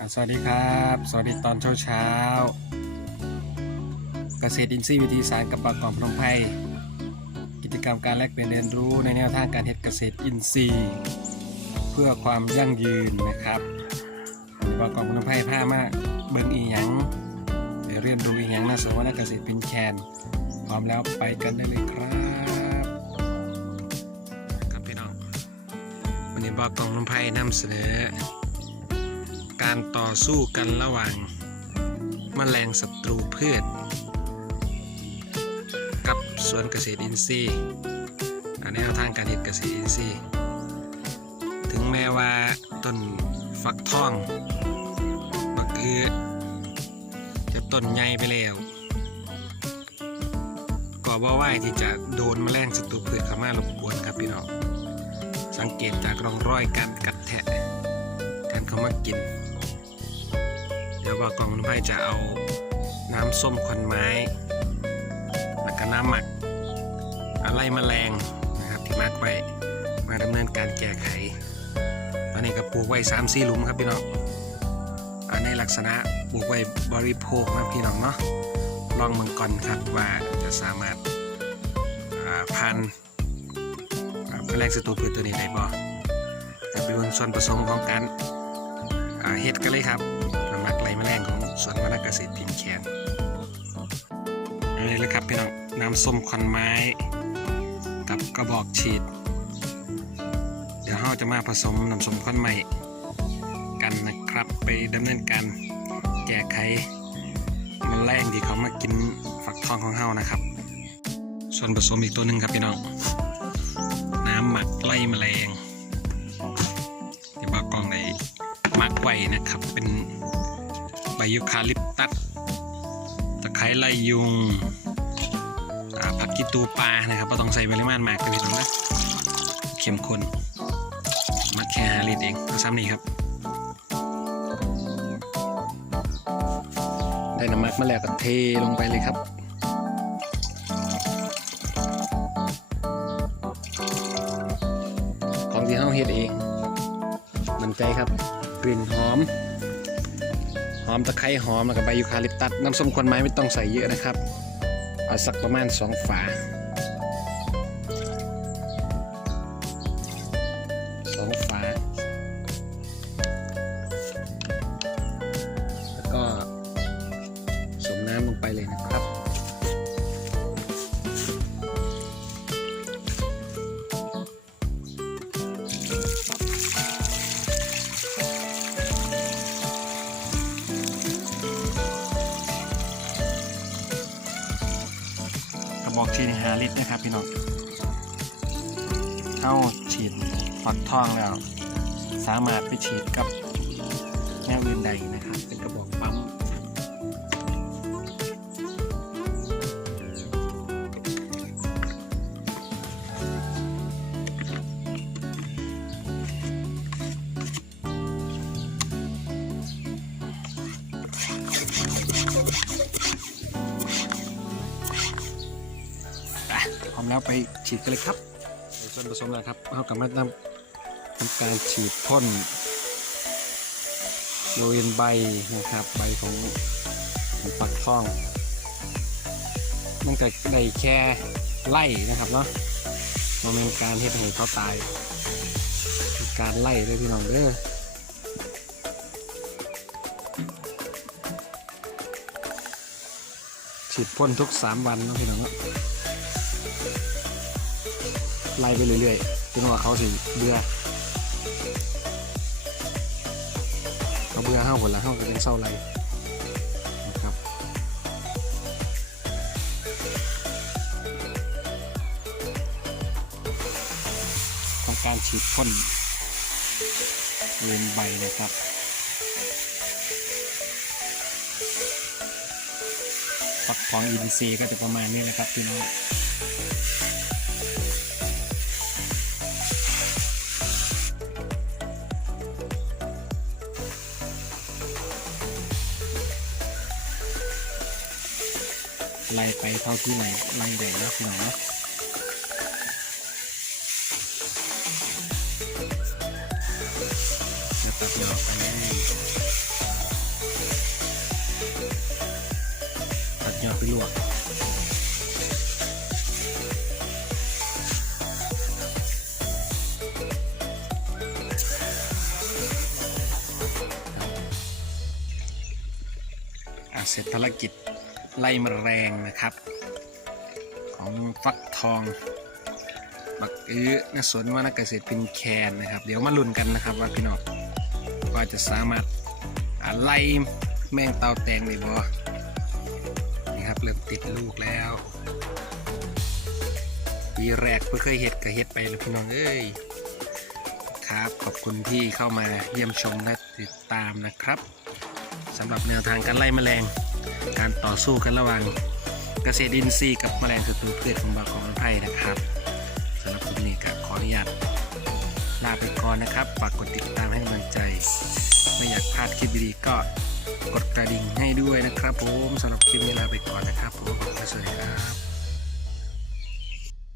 สวัสดีครับ สวัสดีตอนเช้าเช้าเกษตรอินทรีย์วิธีสารกับบางกองพนมไพกิจกรรมการแลกเปลี่ยนเรียนรู้ในแนวทางการเฮ็ดเกษตรอินทรีย์ เพื่อความยั่งยืนนะครับบางกองพนมไพผ้ามาเบิ่งอีหยังเดี๋ยวเรียนรู้อีหยังน่าสว่านักเกษตรเป็นแคนพร้อมแล้วไปกันได้เลยครับครับพี่น้องวันนี้บอกกองพนมไพรนำเสนอ การต่อสู้กันระหว่างแมลงศัตรูพืช กับสวนเกษตรอินทรีย์อ่าแนวทางการเฮ็ดเกษตรอินทรีย์ ถึงแม้ว่าต้นฟักทองบักเอือจะต้นใหญ่ไปแล้วก็บ่ไหวที่จะโดนแมลงศัตรูพืชเข้ามารบกวนครับพี่น้องสังเกตจากร่องรอยการกัดแทะ เขามากิน เดี๋ยวว่ากองน้ำไผ่จะเอาน้ำส้มควันไม้ แล้วก็น้ำหมัก อะไรแมลงนะครับที่มักไว้มาดำเนินการแก้ไข ตอนนี้ก็ปลูกไว้3ามสี่หลุมครับพี่น้องอ่าในลักษณะปลูกไว้บริโภคนะพี่น้องเนาะลองมืองก่อนครับว่าจะสามารถาพันแมลงศัตรูพืชตัวนี้ได้บ่แต่ไปดูส่วนผสมของการ เฮ็ดกันเลยครับน้ำหมักไหลแมลงของสวนวรรณเกษตรพิมพ์แคนอันนี้เลยครับพี่น้องน้ำส้มควันไม้ กับกระบอกฉีด เดี๋ยวเราจะมาผสมน้ำส้มควันไม้กันนะครับไปดำเนินการแก้ไขแมลงที่เขามากินฝักทองของเรานะครับ ส่วนผสมอีกตัวหนึ่งครับพี่น้อง น้ำหมักไล่แมลง นะครับ เป็นใบยูคาลิปตัสตะไคร้ไลยุงผักกีตูปลานะครับก็ต้องใส่ปริมาณมากเลยพี่น้องนะเข้มข้นมักแค่หาลิตรเองก็ซ้ำนี่ครับ ได้น้ำมักมาแล้วก็เทลงไปเลยครับของที่เฮาเฮ็ดเอง มันใจครับ กลิ่นหอม หอมตะไคร้หอมแล้วก็ใบยูคาลิปตัสน้ำส้มควันไม้ไม่ต้องใส่เยอะนะครับเอาสักประมาณสองฝาสองฝา บอกฉีดหาลิตรนะครับพี่น้องเข้าฉีดฝักทองแล้ว สามารถไปฉีดกับแนวอื่นใดนะครับ เป็นกระบอกปั๊ม แล้วไปฉีดกันเลยครับในส่วนผสมแล้วครับเอากลับมาทำทำการฉีดพ่นโรยใบนะครับใบของปักทองมันก็ได้แค่ไล่นะครับเนาะมันเป็นการเฮ็ดให้เขาตาย การไล่เลยพี่น้องเด้อฉีดพ่นทุก 3 วันนะพี่น้องเนาะ ไล่ไปเรื่อยๆจนกว่าเขาสิเบื่อเขาเบื่อห้าวผลละห้าวก็เป็นเศร้าไรนะครับทำการฉีดพ่นเวนใบนะครับฝักของอินซีย์ก็จะประมาณนี้แหละครับพี่น้อง ไล่ไปเท่าที่ไล่ไล่ได้นะพี่น้องนะจะตัดยอไปตัดยอไปลวกเสร็จภารกิจ ไล่แมลงนะครับ ของฟักทอง บักอื้อนสวนว่านักเกษตรเป็นแคนนะครับ เดี๋ยวมาลุ้นกันนะครับว่าพี่น้องว่าจะสามารถไล่แมงเตาแตงได้บ่นี่ครับเริ่มติดลูกแล้วปีแรกเพิ่งเคยเห็ดกับเห็ดไปแล้วพี่น้องเอ้ยครับขอบคุณที่เข้ามาเยี่ยมชมและติดตามนะครับสำหรับแนวทางการไล่แมลง การต่อสู้กันระหว่างเกษตรอินทรีย์กับแมลงศัตรูพืชของบางของไผ่นะครับสำหรับคลิปนี้ก็ขออนุญาตลาไปก่อนนะครับ ฝากกดติดตามให้กำลังใจ ไม่อยากพลาดคลิปดีๆก็กดกระดิ่งให้ด้วยนะครับผมสำหรับคลิปนี้ลาไปก่อนนะครับผมสวัสดีครับ